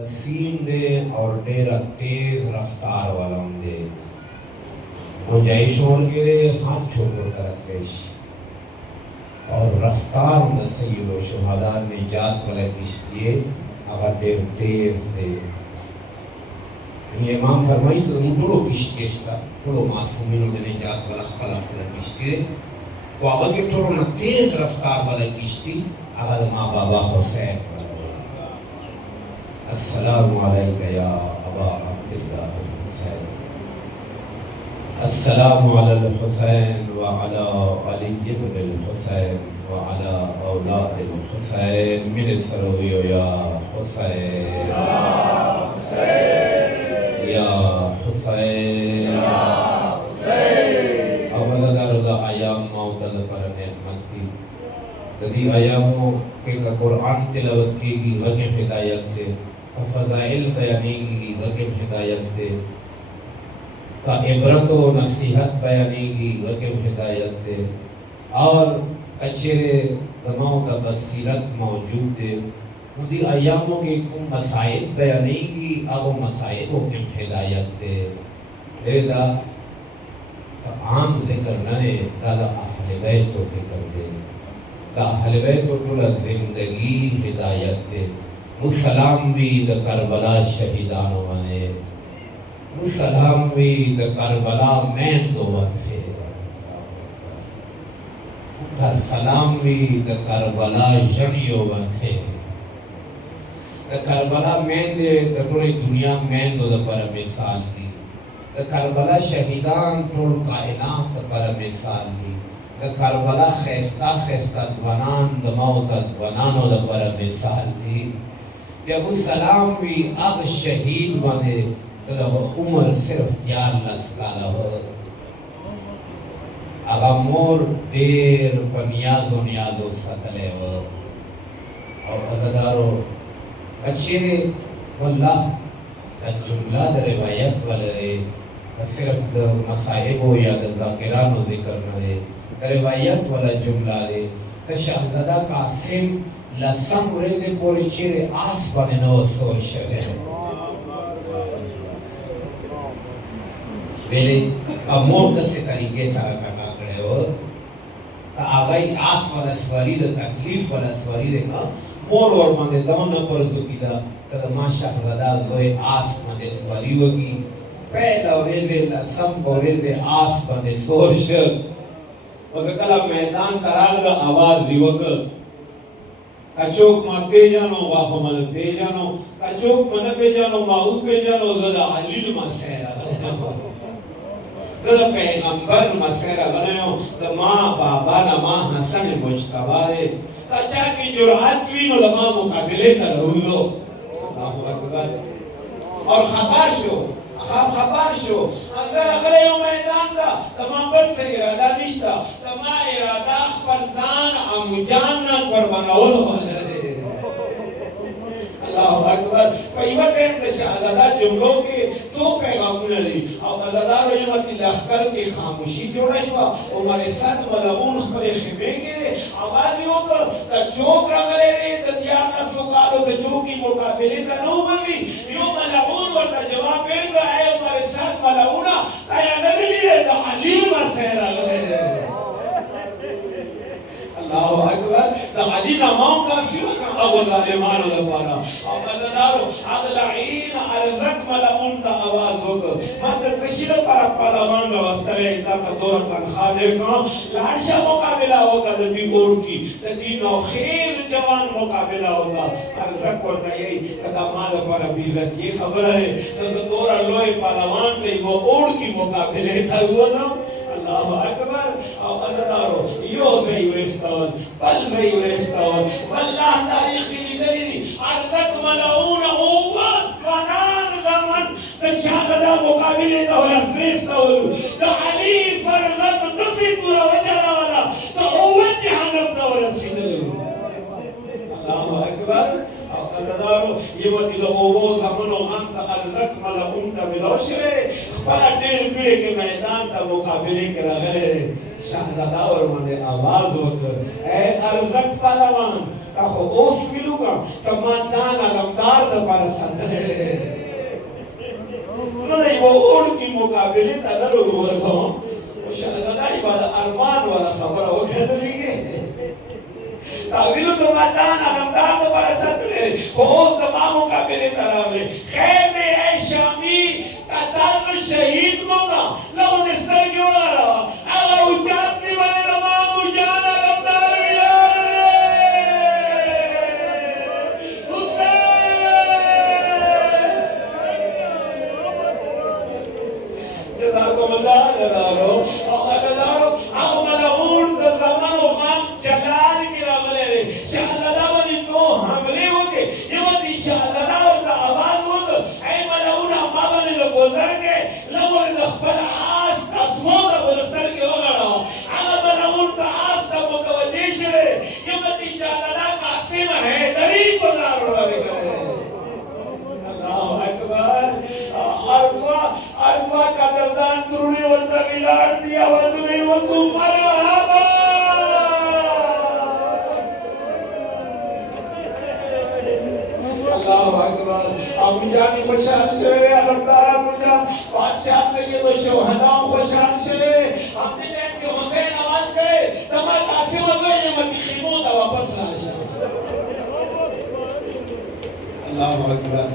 वसीम दे और डेरा तेज रफ्तार वाला दे वो जयशोर के दे हाथ छोड़ तरफ पेश और रफ्तार में सैयद व शुहदा निजात वाला किश्तिए अगर डेर तेज दे ये इमाम फरमाई तो मुडरो किश्तिए का थोड़ो मासूमिन ने निजात वाला खला वाला किश्तिए तो अगर के थोड़ो न तेज रफ्तार वाला किश्ती अगर माँ बाबा हुसैन अस्सलामु अलैका या अबा अब्दुल्लाह हुसैन अस्सलामु अलल हुसैन व अला अली इब्न हुसैन व अला औलाद हुसैन मेरे सरोयो या हुसैन या हुसैन अवलदारुदा आयाम मौतद पर नेमती तदी आयामों के का कुरान तिलावत की गके हिदायत से फज़ाइल बयानी की गके हिदायत से का इबरत व नसीहत बयानी की गके हिदायत से और अचरे तमाम का बसीरत मौजूद है उदी अयामों के कुम मसाइब बयानी की अब मसाइबों के हिदायत से लेदा आम जिक्र नए दादा अहले बैत तो जिक्र दे दा अहले बैत तो टुला जिंदगी हिदायत दे मुसलाम भी द करबला शहीदानों बने मुसलाम भी द करबला में दो बने कर सलाम भी द करबला जनियो बने द करबला में दे द पूरी दुनिया में दो द पर मिसाल दी द करबला शहीदान टोल कायनात पर मिसाल दी द करबला खैस्ता खैस्ता दवानान द मौत दवानानो द पर मिसाल दी जब सलाम भी अब शहीद बने तो उम्र सिर्फ 4 साल हो अगर मोर देर बनियाजो नियाजो सतले हो और अज़दारो अच्छे वल्लाह द जुमला द रिवायत वाले सिर्फ द मसाइबो या द ज़ाकिरानो जिक्र न है रिवायत वाला जुमला है तो शहज़ादा कासिम लसम रेज़े पोरी चेरे आस बने नो सोर शवे वेले अमोर दसे तरीके सारा करना करे हो ता आगाई आस वाला स्वरी द तकलीफ वाला स्वरी दे का मोर और मने दोन पर जुकीदा ता माशाअल्लाह जोए आस मने स्वरी होगी पहला रेज़े लसम रेज़े आस बने सोर शव वज़कला मैदान कराल का आवाज दिवक कचोक मा पेजानो वाहो मन पेजानो कचोक मन पेजानो माऊ पेजानो ज़दा अलील मा सहरा ज़दा पैगंबर मा सहरा गनो द माँ बाबा नमा हसन मुज्तबा है कचा की जुरात भी नो लमा मुकाबले का रोज़ो अल्लाहु अकबर और खबर शो अंदर अगले यो मैदान का तमाम बल से इरादा निश्ता तमाम इरादा खपरदान अमुजान न कुर्बानोल वाले अल्लाहु अकबर कई बार के शहादत जुमलों के सो पैगाम मिले और अल्लाह रहमत लखकर के खामोशी जोड़ा हुआ हमारे साथ मलऊन खबरे खिबे के आवाज हो तो चौक रगले रे तदिया न सुकालो से चौकी मुकाबले का नो बंदी यो मलऊन वाला जवाब देगा आए हमारे साथ मलऊना काया नदली तो अलीम सहरा लगे अल्लाहु अकबर तो अली नामों का सिवा का अबू जालिमान वाला और अल्लाह अगलाइन अरज़क मलऊन का आवाज होगा मत तशिल पर पलवान वस्तरे इता का दौर तनखा दे का लाशा मुकाबला होगा दी ओर की दी नौखेर जवान मुकाबला होगा अरज़क और नहीं सदा माल पर इज्जत ये खबर है तो दौर लोए पलवान के वो ओर की मुकाबले था हुआ ना अल्लाहु अकबर और अल्लाह यो ज़यूरिस्तान बल ज़यूरिस्तान वल्लाह तारीख की दलील अरज़क मलऊन उव्वत फनान ज़मन तशाहदा मुकाबले तो रस्मिस्तान तो अली फरज़त दसी पूरा वजला वाला तो उव्वत जहानम तो रसीदल अल्लाहु अकबर अल्लाह ये मत लो वो ज़मन और हम अरज़क मलऊन का बिलोशे पर डेर पीड़े के मैदान का मुकाबले कर गए शहजादा और मने आवाज होकर ए अरज़क पहलवान ताको ओस मिलूगा समाचार अलमदार द पर संतले नहीं वो और की मुकाबले तनरो वो तो वो शहदाई वाला अरमान वाला खबर वो कहते हैं तावीलो समाचार अलमदार द पर संतले ओस द मामू मुकाबले तरावले खैर ने ऐ शामी तातार शहीद को ना लोगों ने स्तर क्यों आ रहा अगर उचातनी वाले नमाम उजान अलमदार मिला जज़ाकुमुल्लाह जज़ारो आओ मलऊन द ज़मान व गम जलाल की रगले रे शाहज़ादा बनी तो हमले हो के ये मत शाहज़ादा का आवाज हो तो ऐ मलऊन अमाबने लो गुजर के लोगों ने खबर आस तस्मों का गुजर के हो गया अगर मलऊन का आस का मुतवज्जे शरे ये मत शाहज़ादा कासिम है दरी गुजार वाले करे अल्लाह अकबर अरवा कदरदान तुरने वल्दा मिलाड दिया वज़ने वकुम मरहबा अल्लाह अकबर अमुजानी खुशाल शे अलमदार मुजा बादशाह सैयद व शोहदा खुशाल शे हमने टाइम के हुसैन आवाज करे तमा कासिम हो ये मत खिमो दा वापस राशा अल्लाह अकबर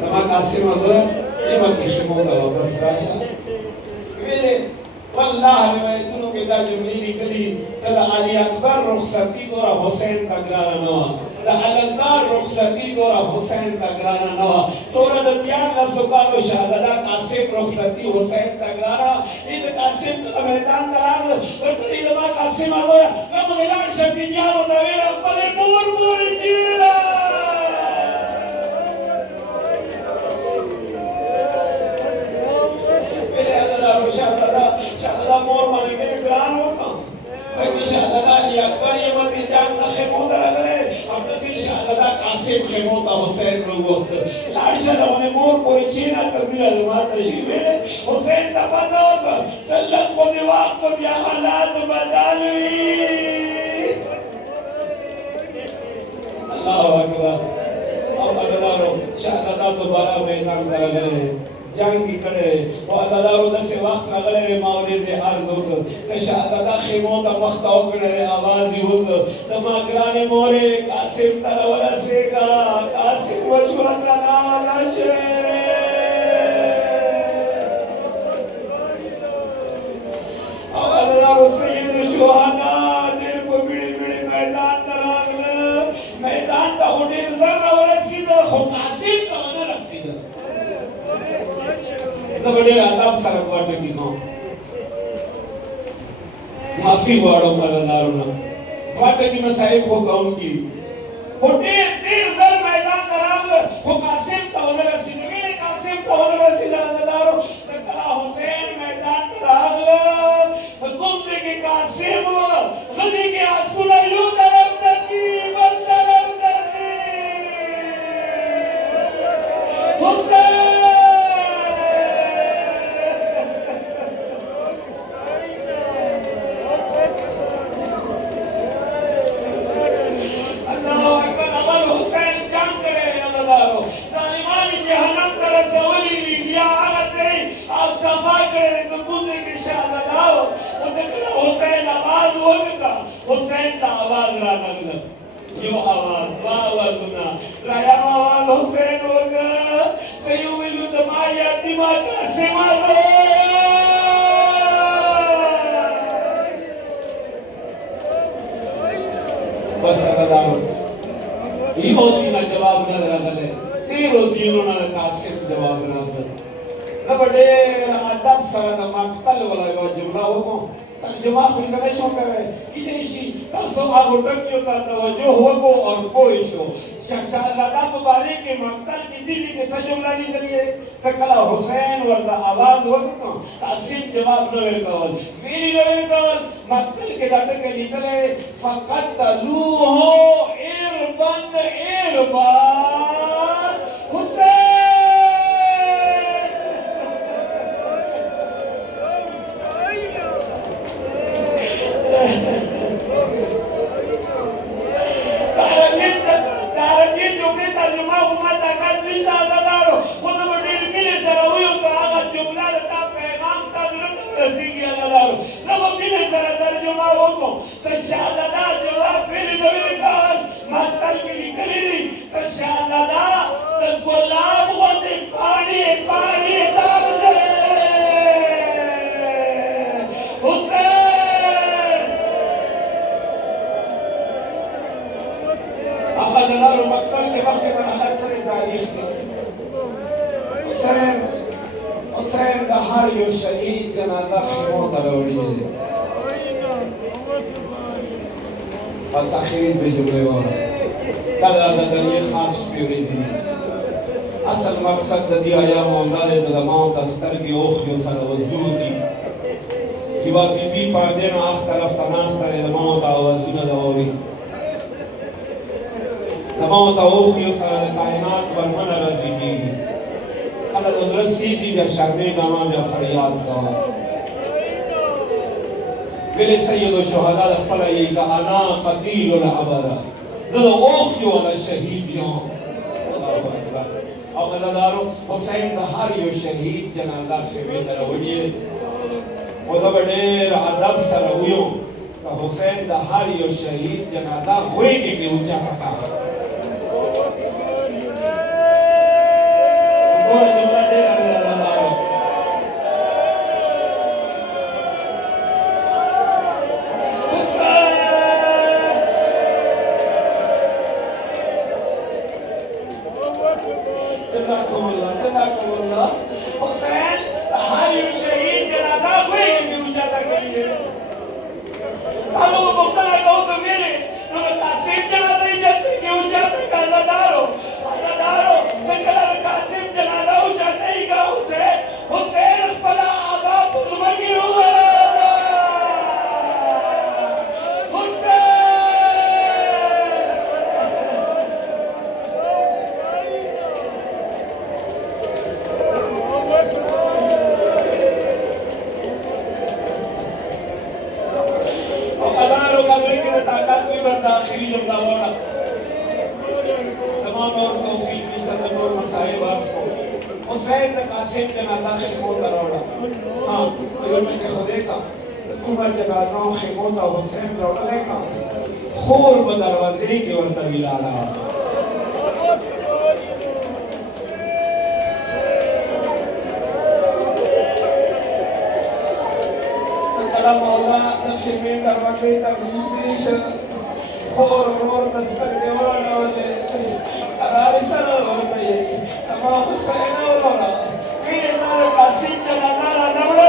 तमा कासिम हो ये मत खिमो दा वापस राशा मेरे वल्लाह रिवायतों के दा जुमली निकली सदा अली अकबर रुखसती तोरा हुसैन तकराना नवा दा अलमदार रुखसती तोरा हुसैन तकराना नवा तोरा दतियान ला सुकालो शाहज़ादा कासिम रुखसती हुसैन तकराना इस कासिम का मैदान तराग करते दमा कासिम आया हम इलाज शकीनिया व दवेर अकबर नूर नूर जीला शाहज़ादा मोर माने मेरे ग्रान होता सभी शाहज़ादा अली अकबर ये मत जान नखेमो दरगले अपने से शाहज़ादा कासिम खेमो का हुसैन रो वक्त लाशा ने मोर पूरी चीना तरबिया जमात तशरीफ ले हुसैन तपदा सल्लत को निवाक को या हालात बदलवी अल्लाह अकबर अब अल्लाह शाहज़ादा दोबारा मैदान दरगले जंग करे और अदादारो दसे वक्त अगले मावले दे अर्ज होक से शाहज़ादा खिमो ता वक्त औकड़े आवाज होक तमा ग्राने मोरे कासिम तलवला सेगा कासिम वशुरता नाला शेरे और अदादारो सैयद शुहाना ने को बिड़ी बिड़ी मैदान तरागले मैदान ता होने जर्रा वला सीधा खो कासिम ता वना रसीदा बड़े आदाब सरक वाटे की कौन माफी वालों मददारों ना वाटे की मसाइब हो कौन की वो ढेर जल मैदान करांग वो कासिम तावने रसीद मेरे कासिम तावने रसीद मददारों सकला हुसैन मैदान करांग गुम्बे के कासिम गदी के आसुला यू तरफ दकी बंदरम दकी हुसैन हुसैन का आवाज राना लग यो आवाज आवाज ना राया आवाज हुसैन होगा सयू मिलु दमाया दिमाग का सिमालो बस अल्लाह ये होती ना जवाब ना रगले ये होती उन्होंने कासिम जवाब ना दे बड़े अदब सर मक्तल वाला जो जुमला हो तर्जुमा खुद में शो करे कि देशी तसो आगुटक जो का तवज्जो हो को और कोइशो शाहज़ादा मुबारक के मक्तल की दिली के सजुमला निकलिए सकला हुसैन वर्दा आवाज वक्त तो कासिम जवाब न वेल कवल वीरी न वेल कवल मक्तल के डट के निकले फकत लू हो इरबन इरबान हुसैन هر یو شهید جنازه خیمو ته راوړي بس اخرین به جمله واره دا د دنیا خاص پیوري دي اصل مقصد د دې ایامو دا دی چې د ماوت سترګې اوښیو سره وزرو دي یوه بیبي پردې نه اخ طرف ته ناسته دی د ماوت اوازونه د اوري د ماوت اوښیو سره د کائنات ورمنه راضي کېږي کله د زړه سیدي بیا شرمېږه ما بیا فریاد کوه ویلې سید الشهدا د خپله یې زه انا قتیل العبره زه د اوښیو والا شهید یم الله اکبر او قدردانو حسین د هر یو شهید جنازه خیمې ته راوړي او زه به ډېر ادب سره ویم د حسین د هر یو شهید جنازه غوږې کې اوچته کړه ګوره جمله ډېره ده قدردانو جزاكم الله حسین هر یو شهید جنازه غوږې کې اوچته کړې هغه به پوښتنه کوو ته ویلې نو د قاسم جنازه یې بیا څنګه اوچته کړه هغدارو څه کله د قاسم جنازه اوچته یې کړه حسین خپله آبا په ځمکې وغوړوله آخری جمله والا تمام اور توفیق نشته د نور مسایل عرض کوم حسین د قاسم جنازه خیمو ته راوړه یو مې چې خدای ته کومه جنازه خیمو ته حسین راوړلی که خور به دروازې کې ورته ولاړه څه کله مولا د خیمې دروازې ته نږدې شه خور ورور ته سترګې واړولې ارارې سره ورته یې اما حسین وروره وینې تا د قاسم جنازه رانه وړه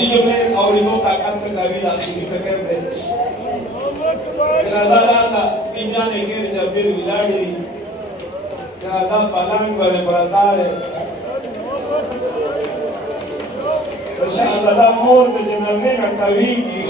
بدی جمله اوریدو طاقت ته کوي اخیری فکر دی جنازه راغله بینجانې کې چاپېر ولاړې دي جنازه پالنګ باندې پراته دی د شاه الله مور د جنازې نه تاویږي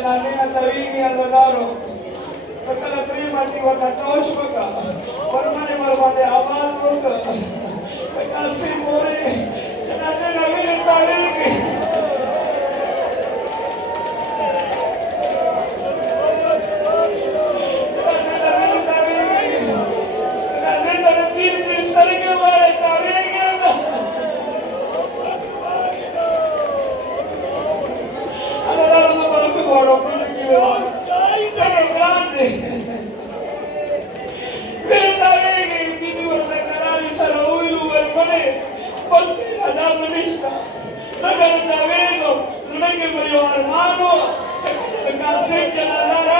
جنازې نه تاویږي عزادارو ته کله ترې باندې ورته توش وکړه ورمنې ورباندې آواز وکړه د قاسم مورې جنازې نه وینې تاویږي Hermano, se puede casar que la